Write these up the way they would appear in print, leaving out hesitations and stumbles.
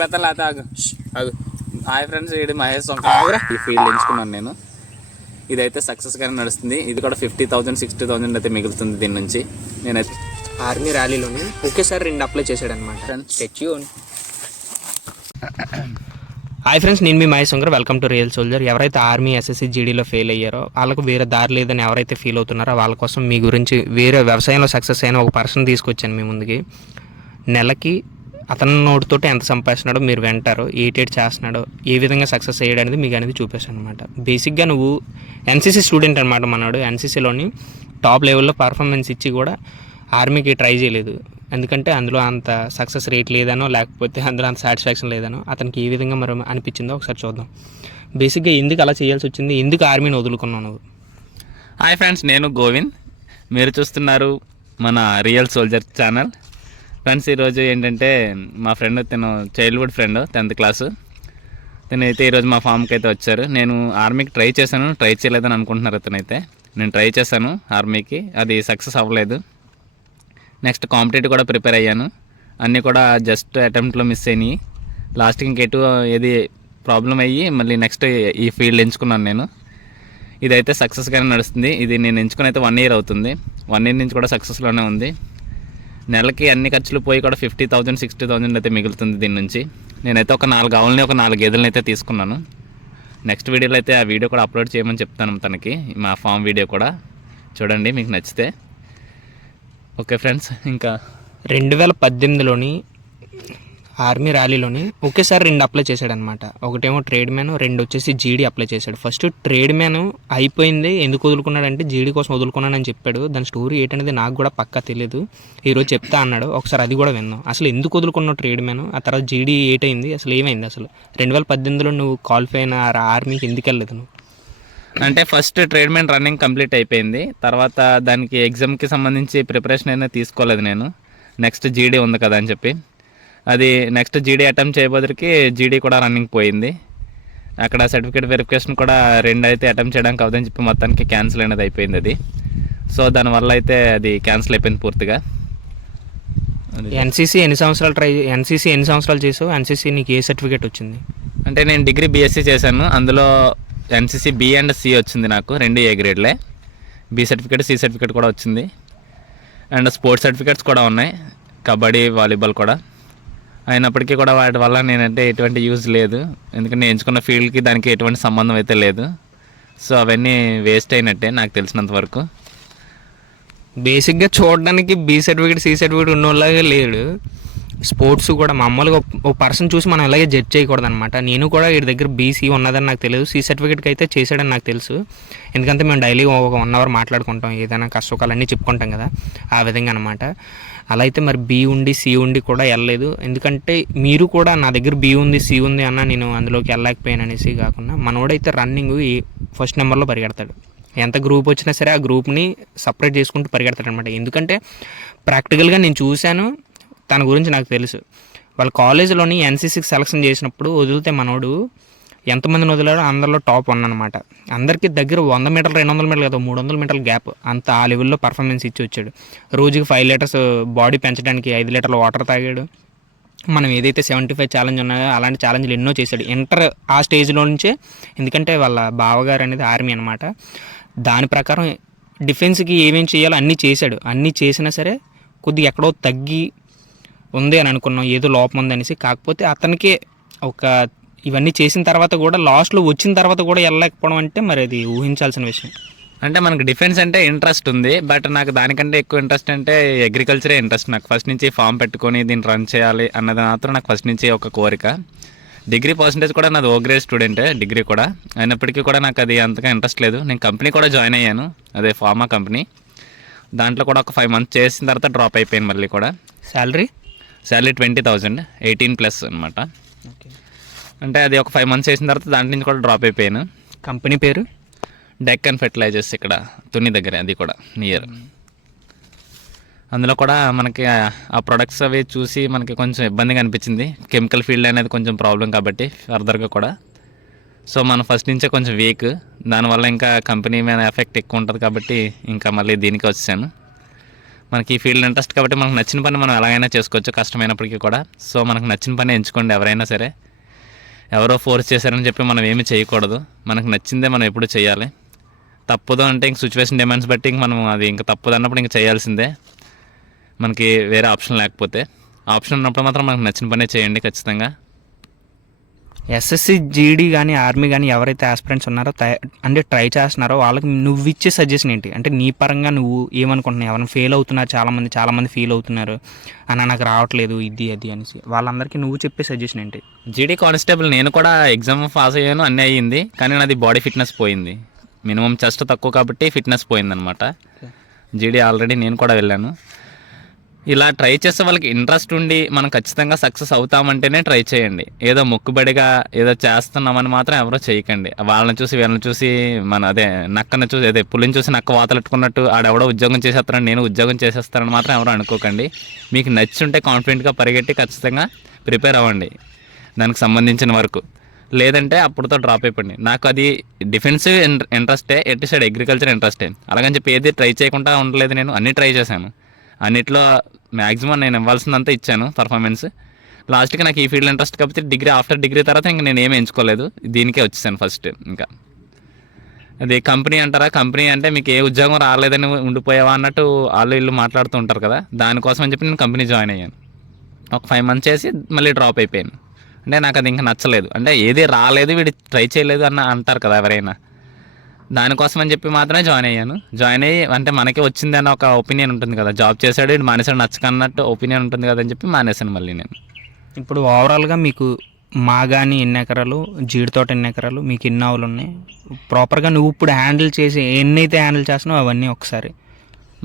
పెద్దలాత ఆగు ఆగు. Hi friends, ఇది మహేష్ సొంకర. ఈ ఫీల్డ్ ఎంచుకున్నాను నేను. ఇదైతే సక్సెస్గానే నడుస్తుంది. ఇది కూడా 50,000 60,000 అయితే మిగులుతుంది దీని నుంచి. నేనైతే ఆర్మీ ర్యాలీలోనే ఒకేసారి 2 అప్లై చేశాడు అనమాట. హాయ్ ఫ్రెండ్స్, నేను మీ Mahesh Sonkara. Welcome to real soldier. ఎవరైతే ఆర్మీ ఎస్ఎస్సి జీడీలో ఫెయిల్ అయ్యారో వాళ్ళకు వేరే దారి లేదని ఎవరైతే ఫీల్ అవుతున్నారో వాళ్ళ కోసం మీ గురించి వేరే వ్యవసాయంలో సక్సెస్ అయిన ఒక పర్సన్ తీసుకొచ్చాను మీ ముందుకి. నెలకి అతని నోటితోటి ఎంత సంపాదిస్తున్నాడో మీరు వింటారో, ఏటేట్ చేస్తున్నాడో, ఏ విధంగా సక్సెస్ అయ్యాడు అనేది మీకు అనేది చూపిస్తాను అనమాట. బేసిక్గా నువ్వు ఎన్సీసీ స్టూడెంట్ అనమాట. మనోడు ఎన్సీసీలోని టాప్ లెవెల్లో పర్ఫార్మెన్స్ ఇచ్చి కూడా ఆర్మీకి ట్రై చేయలేదు. ఎందుకంటే అందులో అంత సక్సెస్ రేట్ లేదనో, లేకపోతే అందులో అంత సాటిస్ఫాక్షన్ లేదనో అతనికి ఏ విధంగా మరి అనిపించిందో ఒకసారి చూద్దాం. బేసిక్గా ఎందుకు అలా చేయాల్సి వచ్చింది, ఎందుకు ఆర్మీని వదులుకున్నావు నువ్వు? హాయ్ ఫ్రెండ్స్, నేను గోవింద్. మీరు చూస్తున్నారు మన రియల్ సోల్జర్ ఛానల్. ఫ్రెండ్స్, ఈరోజు ఏంటంటే మా ఫ్రెండ్, తను చైల్డ్హుడ్ ఫ్రెండ్, 10th క్లాసు. తనైతే ఈరోజు మా ఫామ్కి అయితే వచ్చారు. నేను ఆర్మీకి ట్రై చేశాను, ట్రై చేయలేదని అనుకుంటున్నారు అతనైతే. నేను ట్రై చేశాను ఆర్మీకి, అది సక్సెస్ అవ్వలేదు. నెక్స్ట్ కాంపిటేటివ్ కూడా ప్రిపేర్ అయ్యాను, అన్నీ కూడా జస్ట్ అటెంప్ట్లో మిస్ అయినాయి. లాస్ట్కి ఇంకెటు ఏది ప్రాబ్లం అయ్యి మళ్ళీ నెక్స్ట్ ఈ ఫీల్డ్ ఎంచుకున్నాను నేను. ఇదైతే సక్సెస్గానే నడుస్తుంది. ఇది నేను ఎంచుకుని అయితే 1 year అవుతుంది. 1 year నుంచి కూడా సక్సెస్లోనే ఉంది. నెలకి అన్ని ఖర్చులు పోయి కూడా 50,000 60,000 అయితే మిగులుతుంది దీని నుంచి. నేనైతే ఒక 4 ఆవులని, ఒక 4 గేదెలను అయితే తీసుకున్నాను. నెక్స్ట్ వీడియోలో అయితే ఆ వీడియో కూడా అప్లోడ్ చేయమని చెప్తాను తనకి, మా ఫామ్ వీడియో కూడా చూడండి మీకు నచ్చితే. ఓకే ఫ్రెండ్స్, ఇంకా 2018లోని ఆర్మీ ర్యాలీలోని ఒకేసారి 2 అప్లై చేశాడనమాట. ఒకటేమో ట్రేడ్ మ్యాన్, 2 వచ్చేసి జీడీ అప్లై చేశాడు. ఫస్ట్ ట్రేడ్ మ్యాన్ అయిపోయింది, ఎందుకు వదులుకున్నాడంటే జీడీ కోసం వదులుకున్నాడని చెప్పాడు. దాని స్టోరీ ఏంటనేది నాకు కూడా పక్కా తెలియదు, ఈరోజు చెప్తా అన్నాడు. ఒకసారి అది కూడా విన్నాం. అసలు ఎందుకు వదులుకున్నావు ట్రేడ్ మ్యాన్, ఆ తర్వాత జీడీ ఏటైంది, అసలు ఏమైంది, అసలు 2018లో నువ్వు క్వాలిఫై అయిన ఆర్మీకి ఎందుకు వెళ్ళలేదు నువ్వు? అంటే first trade man running complete అయిపోయింది. తర్వాత దానికి ఎగ్జామ్కి సంబంధించి ప్రిపరేషన్ అయినా తీసుకోలేదు నేను. నెక్స్ట్ జీడీ ఉంది కదా అని చెప్పి, అది నెక్స్ట్ జీడీ అటెంప్ట్ చేయబోదరికి జీడీ కూడా రన్నింగ్ పోయింది. అక్కడ సర్టిఫికేట్ వెరిఫికేషన్ కూడా 2 అయితే అటెంప్ట్ చేయడానికి అవుదని చెప్పి మొత్తానికి క్యాన్సిల్ అనేది అయిపోయింది అది. సో దానివల్ల అయితే అది క్యాన్సిల్ అయిపోయింది పూర్తిగా. ఎన్సీసీ ఎన్ని సంవత్సరాలు చేసావు? ఎన్సీసీ నీకు ఏ సర్టిఫికేట్ వచ్చింది? అంటే నేను డిగ్రీ బీఎస్సీ చేశాను. అందులో ఎన్సీసీ బి అండ్ సి వచ్చింది నాకు, 2 A గ్రేడ్లే. బి సర్టిఫికేట్, సి సర్టిఫికేట్ కూడా వచ్చింది. అండ్ స్పోర్ట్స్ సర్టిఫికేట్స్ కూడా ఉన్నాయి, కబడ్డీ, వాలీబాల్ కూడా. అయినప్పటికీ కూడా వాటి వల్ల నేనంటే ఎటువంటి యూజ్ లేదు, ఎందుకంటే నేను ఎంచుకున్న ఫీల్డ్కి దానికి ఎటువంటి సంబంధం అయితే లేదు. సో అవన్నీ వేస్ట్ అయినట్టే నాకు తెలిసినంత వరకు. బేసిక్గా చూడడానికి బి సర్టిఫికేట్, సి సర్టిఫికేట్ ఉన్నోళ్ళగా లేడు. స్పోర్ట్స్ కూడా మామూలుగా ఒక పర్సన్ చూసి మనం అలాగే జడ్జ్ చేయకూడదు అనమాట. నేను కూడా వీడి దగ్గర బీసీ ఉన్నదని నాకు తెలియదు, సి సర్టిఫికేట్కి అయితే చేశాడని నాకు తెలుసు. ఎందుకంటే మేము డైలీ ఒక 1 hour మాట్లాడుకుంటాం, ఏదైనా కష్టసుఖాలన్నీ చెప్పుకుంటాం కదా, ఆ విధంగా అనమాట. అలా అయితే మరి బి ఉండి సి ఉండి కూడా వెళ్ళలేదు. ఎందుకంటే మీరు కూడా నా దగ్గర బి ఉంది సి ఉంది అన్న, నేను అందులోకి వెళ్ళలేకపోయాను అనేసి కాకుండా, మనోడైతే రన్నింగ్ ఫస్ట్ నెంబర్లో పరిగెడతాడు. ఎంత గ్రూప్ వచ్చినా సరే ఆ గ్రూప్ని సపరేట్ చేసుకుంటూ పరిగెడతాడు అనమాట. ఎందుకంటే ప్రాక్టికల్గా నేను చూశాను, తన గురించి నాకు తెలుసు. వాళ్ళ కాలేజీలోని ఎన్సీసీకి సెలక్షన్ చేసినప్పుడు వదిలితే మనోడు ఎంతమందిని వదిలాడో అందరిలో టాప్ 1 అనమాట. అందరికీ దగ్గర 100 మీటర్లు 200 మీటర్లు కదా, 300 మీటర్ల గ్యాప్, అంత ఆ లెవెల్లో పర్ఫార్మెన్స్ ఇచ్చి వచ్చాడు. రోజుకి 5 లీటర్స్ బాడీ పెంచడానికి 5 లీటర్ల వాటర్ తాగాడు. మనం ఏదైతే 75 ఛాలెంజ్ ఉన్నాయో అలాంటి ఛాలెంజ్లు ఎన్నో చేశాడు ఇంటర్ ఆ స్టేజ్లో నుంచే. ఎందుకంటే వాళ్ళ బావగారు అనేది ఆర్మీ అనమాట. దాని ప్రకారం డిఫెన్స్కి ఏమేమి చేయాలో అన్నీ చేశాడు. అన్నీ చేసినా సరే కొద్దిగా ఎక్కడో తగ్గి ఉంది అని అనుకున్నాం, ఏదో లోపం ఉంది అనేసి. కాకపోతే అతనికి ఒక ఇవన్నీ చేసిన తర్వాత కూడా లాస్ట్లో వచ్చిన తర్వాత కూడా వెళ్ళలేకపోవడం అంటే మరి అది ఊహించాల్సిన విషయం. అంటే మనకు డిఫెన్స్ అంటే ఇంట్రెస్ట్ ఉంది, బట్ నాకు దానికంటే ఎక్కువ ఇంట్రెస్ట్ అంటే అగ్రికల్చరే ఇంట్రెస్ట్. నాకు ఫస్ట్ నుంచి ఫామ్ పెట్టుకొని దీన్ని రన్ చేయాలి అన్నది మాత్రం నాకు ఫస్ట్ నుంచి ఒక కోరిక. డిగ్రీ పర్సంటేజ్ కూడా నాది O గ్రేడ్ స్టూడెంటే, డిగ్రీ కూడా. అయినప్పటికీ కూడా నాకు అది అంతగా ఇంట్రెస్ట్ లేదు. నేను కంపెనీ కూడా జాయిన్ అయ్యాను, అదే ఫార్మా కంపెనీ. దాంట్లో కూడా ఒక 5 months చేసిన తర్వాత డ్రాప్ అయిపోయాను మళ్ళీ కూడా. శాలరీ 20,000, 18+ అనమాట. అంటే అది ఒక 5 months చేసిన తర్వాత దాంట్లో నుంచి కూడా డ్రాప్ అయిపోయాను. కంపెనీ పేరు డెక్కన్ ఫెర్టిలైజర్స్, ఇక్కడ తుని దగ్గర, అది కూడా నియర్. అందులో కూడా మనకి ఆ ప్రొడక్ట్స్ అవి చూసి మనకి కొంచెం ఇబ్బందిగా అనిపించింది. కెమికల్ ఫీల్డ్ అనేది కొంచెం ప్రాబ్లం కాబట్టి ఫర్దర్గా కూడా. సో మనం ఫస్ట్ నుంచే కొంచెం వీక్, దానివల్ల ఇంకా కంపెనీ మీద ఎఫెక్ట్ ఎక్కువ ఉంటుంది కాబట్టి ఇంకా మళ్ళీ దీనికి వచ్చాను. మనకి ఈ ఫీల్డ్ ఇంట్రెస్ట్ కాబట్టి మనకు నచ్చిన పని మనం ఎలాగైనా చేసుకోవచ్చు కష్టమైనప్పటికీ కూడా. సో మనకు నచ్చిన పని ఎంచుకోండి ఎవరైనా సరే. ఎవరో ఫోర్స్ చేశారని చెప్పి మనం ఏమీ చేయకూడదు. మనకు నచ్చిందే మనం ఎప్పుడు చేయాలి. తప్పదు అంటే ఇంక సిచ్యువేషన్ డిమాండ్స్ బట్టి ఇంక మనం అది ఇంకా తప్పదు అన్నప్పుడు ఇంక చేయాల్సిందే, మనకి వేరే ఆప్షన్ లేకపోతే. ఆప్షన్ ఉన్నప్పుడు మాత్రం మనకు నచ్చిన పనే చేయండి ఖచ్చితంగా. ఎస్ఎస్సి జీడీ కానీ ఆర్మీ కానీ ఎవరైతే ఆస్పిరెంట్స్ ఉన్నారో అంటే ట్రై చేస్తున్నారో వాళ్ళకి నువ్వు ఇచ్చే సజెషన్ ఏంటి? అంటే నీ పరంగా నువ్వు ఏమనుకుంటున్నావు? ఎవరైనా ఫెయిల్ అవుతున్నారు, చాలామంది ఫెయిల్ అవుతున్నారు అన్న, నాకు రావట్లేదు ఇది అది అనేసి, వాళ్ళందరికీ నువ్వు చెప్పే సజెషన్ ఏంటి? జీడీ కానిస్టేబుల్ నేను కూడా ఎగ్జామ్ పాస్ అయ్యాను, అన్నీ అయ్యింది, కానీ నాది బాడీ ఫిట్నెస్ పోయింది. మినిమం చెస్ట్ తక్కువ కాబట్టి ఫిట్నెస్ పోయిందనమాట. జీడీ ఆల్రెడీ నేను కూడా వెళ్ళాను. ఇలా ట్రై చేసే వాళ్ళకి ఇంట్రెస్ట్ ఉండి మనం ఖచ్చితంగా సక్సెస్ అవుతామంటేనే ట్రై చేయండి. ఏదో మొక్కుబడిగా ఏదో చేస్తున్నామని మాత్రం ఎవరో చేయకండి. వాళ్ళని చూసి వీళ్ళని చూసి నక్కను చూసి పులిని చూసి నక్క వాతలెట్టుకున్నట్టు ఆడెవడో ఉద్యోగం చేసేస్తారని నేను ఉద్యోగం చేసేస్తారని మాత్రం ఎవరో అనుకోకండి. మీకు నచ్చి ఉంటే కాన్ఫిడెంట్గా పరిగెట్టి ఖచ్చితంగా ప్రిపేర్ అవ్వండి దానికి సంబంధించిన వరకు. లేదంటే అప్పుడుతో డ్రాప్ అయిపోయింది. నాకు అది డిఫెన్సివ్ ఇంట్రెస్టే, ఎటు సైడ్ అగ్రికల్చర్ ఇంట్రెస్టే. అలాగని చెప్పి ఏది ట్రై చేయకుండా ఉండలేదు, నేను అన్నీ ట్రై చేశాను. అన్నిట్లో మ్యాక్సిమం నేను ఇవ్వాల్సిందంతా ఇచ్చాను పర్ఫార్మెన్స్. లాస్ట్కి నాకు ఈ ఫీల్డ్ ఇంట్రెస్ట్ కాబట్టి ఆఫ్టర్ డిగ్రీ తర్వాత ఇంక నేను ఏమీ ఎంచుకోలేదు, దీనికే వచ్చేసాను ఫస్ట్. ఇంకా అది కంపెనీ అంటారా, కంపెనీ అంటే మీకు ఏ ఉద్యోగం రాలేదని ఉండిపోయావా అన్నట్టు వాళ్ళు ఇల్లు మాట్లాడుతూ ఉంటారు కదా, దానికోసం అని చెప్పి నేను కంపెనీ జాయిన్ అయ్యాను. ఒక 5 months చేసి మళ్ళీ డ్రాప్ అయిపోయాను. అంటే నాకు అది ఇంకా నచ్చలేదు. అంటే ఏది రాలేదు, వీడు ట్రై చేయలేదు అంటారు కదా ఎవరైనా, దానికోసం అని చెప్పి మాత్రమే జాయిన్ అయ్యాను. జాయిన్ అయ్యి అంటే మనకి వచ్చింది అన్న ఒక ఒపీనియన్ ఉంటుంది కదా, జాబ్ చేశాడు వీడు మానేశాడు నచ్చకన్నట్టు ఒపీనియన్ ఉంటుంది కదా అని చెప్పి మానేశాను మళ్ళీ నేను. ఇప్పుడు ఓవరాల్గా మీకు మాగాని ఎన్ని ఎకరాలు, జీడి తోట ఎన్ని ఎకరాలు, మీకు ఎన్ని ఆవులు ఉన్నాయి, ప్రాపర్గా నువ్వు ఇప్పుడు హ్యాండిల్ చేసి ఎన్నైతే హ్యాండిల్ చేస్తున్నావు అవన్నీ ఒకసారి.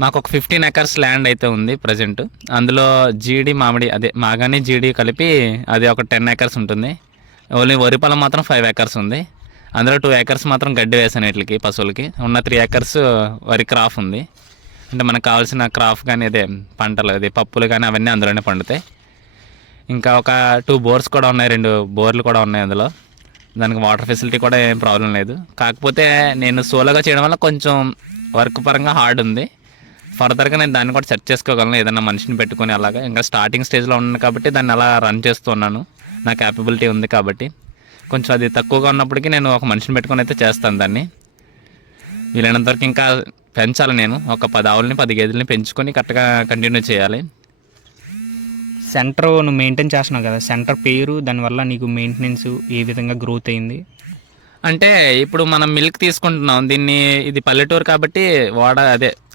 మాకు ఒక 15 acres ల్యాండ్ అయితే ఉంది ప్రజెంట్. అందులో జీడి మామిడి మాగాని జీడి కలిపి అది ఒక 10 acres ఉంటుంది. ఓన్లీ వరి పొలం మాత్రం 5 acres ఉంది. అందులో 2 acres మాత్రం గడ్డి వేసాను వీటికి, పశువులకి. ఉన్న 3 acres వరి క్రాప్ ఉంది. అంటే మనకు కావాల్సిన క్రాప్ కానీ పంటలు పప్పులు కానీ అవన్నీ అందులోనే పండుతాయి. ఇంకా ఒక 2 bores కూడా ఉన్నాయి, 2 బోర్లు కూడా ఉన్నాయి అందులో. దానికి వాటర్ ఫెసిలిటీ కూడా ఏం ప్రాబ్లం లేదు. కాకపోతే నేను సోలోగా చేయడం వల్ల కొంచెం వర్క్ పరంగా హార్డ్ ఉంది. ఫర్దర్గా నేను దాన్ని కూడా సెర్చ్ చేసుకోగలను ఏదైనా మనిషిని పెట్టుకొని. అలాగా ఇంకా స్టార్టింగ్ స్టేజ్లో ఉన్నాను కాబట్టి దాన్ని అలా రన్ చేస్తున్నాను. నా క్యాపబిలిటీ ఉంది కాబట్టి. కొంచెం అది తక్కువగా ఉన్నప్పటికీ నేను ఒక మనిషిని పెట్టుకొని అయితే చేస్తాను దాన్ని. వీలైనంత వరకు ఇంకా పెంచాలి. నేను ఒక 10 ఆవులని 10 గేదెలని పెంచుకొని కరెక్ట్గా కంటిన్యూ చేయాలి. సెంటర్ నువ్వు మెయింటైన్ చేస్తున్నావు కదా, సెంటర్ పేరు, దానివల్ల నీకు మెయింటెనెన్స్ ఏ విధంగా గ్రోత్ అయింది? అంటే ఇప్పుడు మనం మిల్క్ తీసుకుంటున్నాం, ఇది పల్లెటూరు కాబట్టి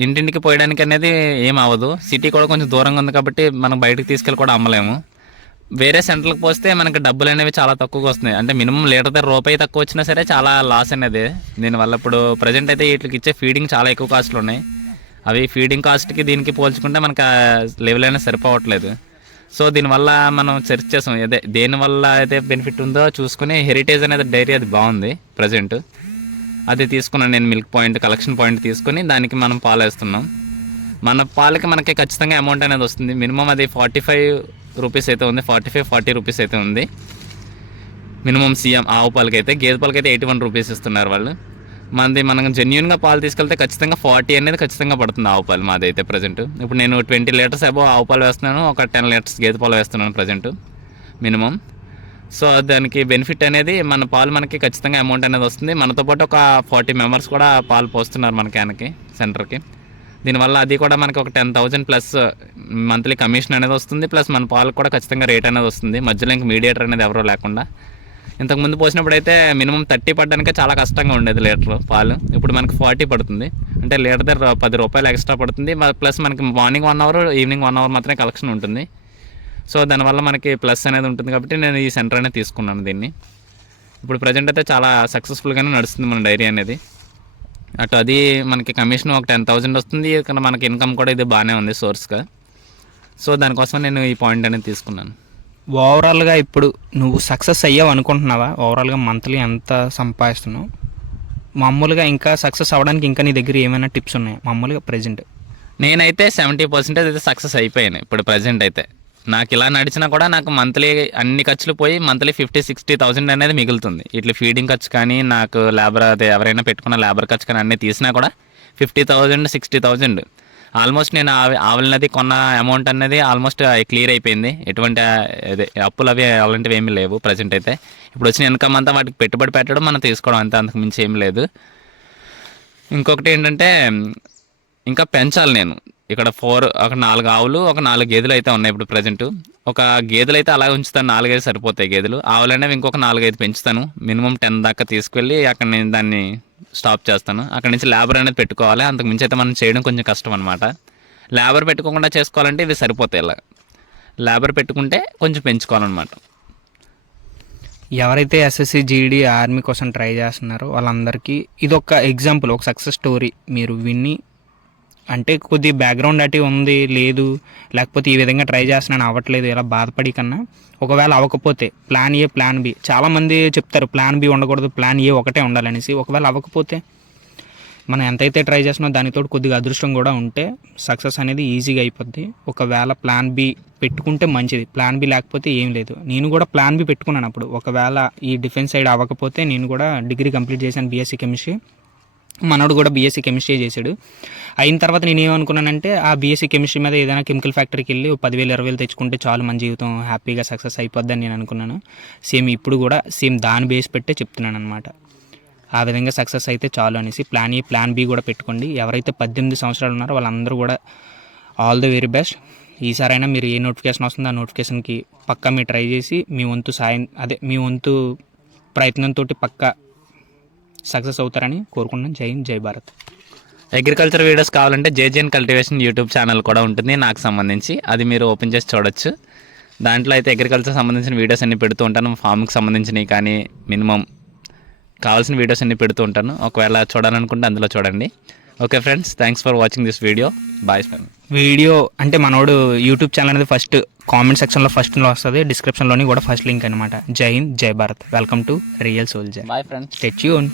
ఇంటింటికి పోయడానికి అనేది ఏం అవ్వదు. సిటీ కూడా కొంచెం దూరంగా ఉంది కాబట్టి మనం బయటకు తీసుకెళ్ళి కూడా అమ్మలేము. వేరే సెంటర్లకు పోస్తే మనకి డబ్బులు అనేవి చాలా తక్కువగా వస్తున్నాయి. అంటే మినిమం లీటర్ దగ్గర రూపాయి తక్కువ వచ్చినా సరే చాలా లాస్ అనేది. దీనివల్ల ఇప్పుడు ప్రజెంట్ అయితే వీటికి ఇచ్చే ఫీడింగ్ చాలా ఎక్కువ కాస్ట్లు ఉన్నాయి. అవి ఫీడింగ్ కాస్ట్కి దీనికి పోల్చుకుంటే మనకు లెవెల్ అయినా సరిపోవట్లేదు. సో దీనివల్ల మనం సెర్చ్ చేసాం దేనివల్ల అయితే బెనిఫిట్ ఉందో చూసుకుని. హెరిటేజ్ అనేది డైరీ అది బాగుంది ప్రజెంట్, అది తీసుకున్నాను నేను. మిల్క్ పాయింట్ కలెక్షన్ పాయింట్ తీసుకొని దానికి మనం పాలు వేస్తున్నాం. మన పాలకి మనకి ఖచ్చితంగా అమౌంట్ అనేది వస్తుంది. మినిమం అది 45 రూపీస్ అయితే ఉంది, 45-40 రూపీస్ అయితే ఉంది మినిమం సీఎం. ఆవు పాలకి అయితే, గేదె పాలకి అయితే 81 రూపీస్ ఇస్తున్నారు వాళ్ళు. మనం జెన్యున్గా పాలు తీసుకెళ్తే ఖచ్చితంగా 40 అనేది ఖచ్చితంగా పడుతుంది ఆవు పాలు మాది అయితే ప్రజెంట్. ఇప్పుడు నేను 20 లీటర్స్ అబో ఆవు పాలు వేస్తున్నాను, ఒక 10 లీటర్స్ గేదె పాలు వేస్తున్నాను ప్రజెంట్ మినిమం. సో దానికి బెనిఫిట్ అనేది మన పాలు మనకి ఖచ్చితంగా అమౌంట్ అనేది వస్తుంది. మనతో పాటు ఒక 40 మెంబర్స్ కూడా పాలు పోస్తున్నారు మన క్యాన్కి, సెంటర్కి. దీనివల్ల అది కూడా మనకి ఒక 10,000 ప్లస్ మంత్లీ కమిషన్ అనేది వస్తుంది. ప్లస్ మన పాలకు కూడా ఖచ్చితంగా రేట్ అనేది వస్తుంది, మధ్యలో ఇంక మీడియేటర్ అనేది ఎవరో లేకుండా. ఇంతకుముందు పోసినప్పుడు అయితే మినిమం 30 పడడానికే చాలా కష్టంగా ఉండేది లీటర్ పాలు. ఇప్పుడు మనకి 40 పడుతుంది. అంటే లీటర్ దగ్గర 10 రూపాయలు ఎక్స్ట్రా పడుతుంది. ప్లస్ మనకి మార్నింగ్ 1 hour, ఈవినింగ్ 1 hour మాత్రమే కలెక్షన్ ఉంటుంది. సో దానివల్ల మనకి ప్లస్ అనేది ఉంటుంది కాబట్టి నేను ఈ సెంటర్ అనేది తీసుకున్నాను దీన్ని. ఇప్పుడు ప్రజెంట్ అయితే చాలా సక్సెస్ఫుల్గానే నడుస్తుంది మన డైరీ అనేది. అటు అది మనకి కమిషన్ ఒక 10,000 వస్తుంది. ఇక్కడ మనకి ఇన్కమ్ కూడా ఇది బాగానే ఉంది సోర్స్గా. సో దానికోసం నేను ఈ పాయింట్ అనేది తీసుకున్నాను. ఓవరాల్గా ఇప్పుడు నువ్వు సక్సెస్ అయ్యావు అనుకుంటున్నావా? ఓవరాల్గా మంత్లీ ఎంత సంపాదిస్తున్నావు? మామూలుగా ఇంకా సక్సెస్ అవ్వడానికి ఇంకా నీ దగ్గర ఏమైనా టిప్స్ ఉన్నాయా మామూలుగా ప్రజెంట్? నేనైతే 70% అయితే సక్సెస్ అయిపోయాను ఇప్పుడు ప్రజెంట్ అయితే. నాకు ఇలా నడిచినా కూడా నాకు మంత్లీ అన్ని ఖర్చులు పోయి మంత్లీ 50-60,000 అనేది మిగులుతుంది. ఇట్లా ఫీడింగ్ ఖర్చు కానీ, నాకు లేబర్ ఎవరైనా పెట్టుకున్న లేబర్ ఖర్చు కానీ అన్నీ తీసినా కూడా 50,000-60,000. ఆల్మోస్ట్ నేను ఆవులనది కొన్న అమౌంట్ అనేది ఆల్మోస్ట్ క్లియర్ అయిపోయింది. ఎటువంటి అదే అప్పులు అవి అలాంటివి ఏమీ లేవు ప్రజెంట్ అయితే. ఇప్పుడు వచ్చిన ఇన్కమ్ అంతా వాటికి పెట్టుబడి పెట్టడం, మనం తీసుకోవడం అంతే, అంతకు మించి ఏం లేదు. ఇంకొకటి ఏంటంటే ఇంకా పెంచాలి నేను. ఇక్కడ ఒక 4 ఆవులు, ఒక 4 గేదెలు అయితే ఉన్నాయి ఇప్పుడు ప్రజెంట్. ఒక గేదెలు అయితే అలా ఉంచుతాను, 4-5 సరిపోతాయి గేదెలు. ఆవులు అనేవి ఇంకొక 4-5 పెంచుతాను. మినిమం 10 దాకా తీసుకెళ్ళి అక్కడ నేను దాన్ని స్టాప్ చేస్తాను. అక్కడ నుంచి లేబర్ అనేది పెట్టుకోవాలి. అంతకు మించి అయితే మనం చేయడం కొంచెం కష్టం అనమాట. లేబర్ పెట్టుకోకుండా చేసుకోవాలంటే ఇవి సరిపోతాయి. ఇలా లేబర్ పెట్టుకుంటే కొంచెం పెంచుకోవాలన్నమాట. ఎవరైతే ఎస్ఎస్సి జీడీ ఆర్మీ కోసం ట్రై చేస్తున్నారో వాళ్ళందరికీ ఇది ఒక ఎగ్జాంపుల్, ఒక సక్సెస్ స్టోరీ. మీరు విని అంటే కొద్ది బ్యాక్గ్రౌండ్ అటు ఉంది, లేదు లేకపోతే ఈ విధంగా ట్రై చేస్తున్నాను అవ్వట్లేదు ఇలా బాధపడి కన్నా, ఒకవేళ అవ్వకపోతే ప్లాన్ ఏ ప్లాన్ బి, చాలామంది చెప్తారు ప్లాన్ బి ఉండకూడదు, ప్లాన్ ఏ ఒకటే ఉండాలనేసి. ఒకవేళ అవ్వకపోతే మనం ఎంతైతే ట్రై చేస్తున్నామో దానితో కొద్దిగా అదృష్టం కూడా ఉంటే సక్సెస్ అనేది ఈజీగా అయిపోద్ది. ఒకవేళ ప్లాన్ బి పెట్టుకుంటే మంచిది, ప్లాన్ బి లేకపోతే ఏం లేదు. నేను కూడా ప్లాన్ బి పెట్టుకున్నాను అప్పుడు. ఒకవేళ ఈ డిఫెన్స్ సైడ్ అవ్వకపోతే నేను కూడా డిగ్రీ కంప్లీట్ చేశాను బీఎస్సీ కెమిస్ట్రీ. మనోడు కూడా బీఎస్సీ కెమిస్ట్రీ చేశాడు. అయిన తర్వాత నేను ఏమనుకున్నానంటే ఆ బీఎస్సీ కెమిస్ట్రీ మీద ఏదైనా కెమికల్ ఫ్యాక్టరీకి వెళ్ళి 10,000-20,000 తెచ్చుకుంటే చాలు, మన జీవితం హ్యాపీగా సక్సెస్ అయిపోద్దని నేను అనుకున్నాను. సేమ్ ఇప్పుడు కూడా దాని బేస్ పెట్టే చెప్తున్నాను అనమాట. ఆ విధంగా సక్సెస్ అయితే చాలు అనేసి ప్లాన్ ఏ ప్లాన్ బి కూడా పెట్టుకోండి. ఎవరైతే 18 సంవత్సరాలు ఉన్నారో వాళ్ళందరూ కూడా ఆల్ ది వెరీ బెస్ట్. ఈసారైనా మీరు ఏ నోటిఫికేషన్ వస్తుందో ఆ నోటిఫికేషన్కి పక్కా మీరు ట్రై చేసి మీ వంతు ప్రయత్నంతో పక్కా సక్సెస్ అవుతారని కోరుకుంటున్నాను. జై హింద్, జై భారత్. అగ్రికల్చర్ వీడియోస్ కావాలంటే జేజేఎన్ కల్టివేషన్ యూట్యూబ్ ఛానల్ కూడా ఉంటుంది నాకు సంబంధించి. అది మీరు ఓపెన్ చేసి చూడొచ్చు. దాంట్లో అయితే అగ్రికల్చర్ సంబంధించిన వీడియోస్ అన్ని పెడుతూ ఉంటాను. ఫార్మ్కి సంబంధించినవి కానీ మినిమం కావాల్సిన వీడియోస్ అన్ని పెడుతూ ఉంటాను. ఒకవేళ చూడాలనుకుంటే అందులో చూడండి. Okay friends, thanks for watching this video. Boy friend. Video అంటే మనోడు యూట్యూబ్ ఛానల్ అనేది ఫస్ట్ కామెంట్ సెక్షన్లో ఫస్ట్లో వస్తుంది, డిస్క్రిప్షన్లోని కూడా ఫస్ట్ లింక్ అనమాట. జై హింద్, జై Bharat. Welcome to real soldier. Bye friends. Stay tune.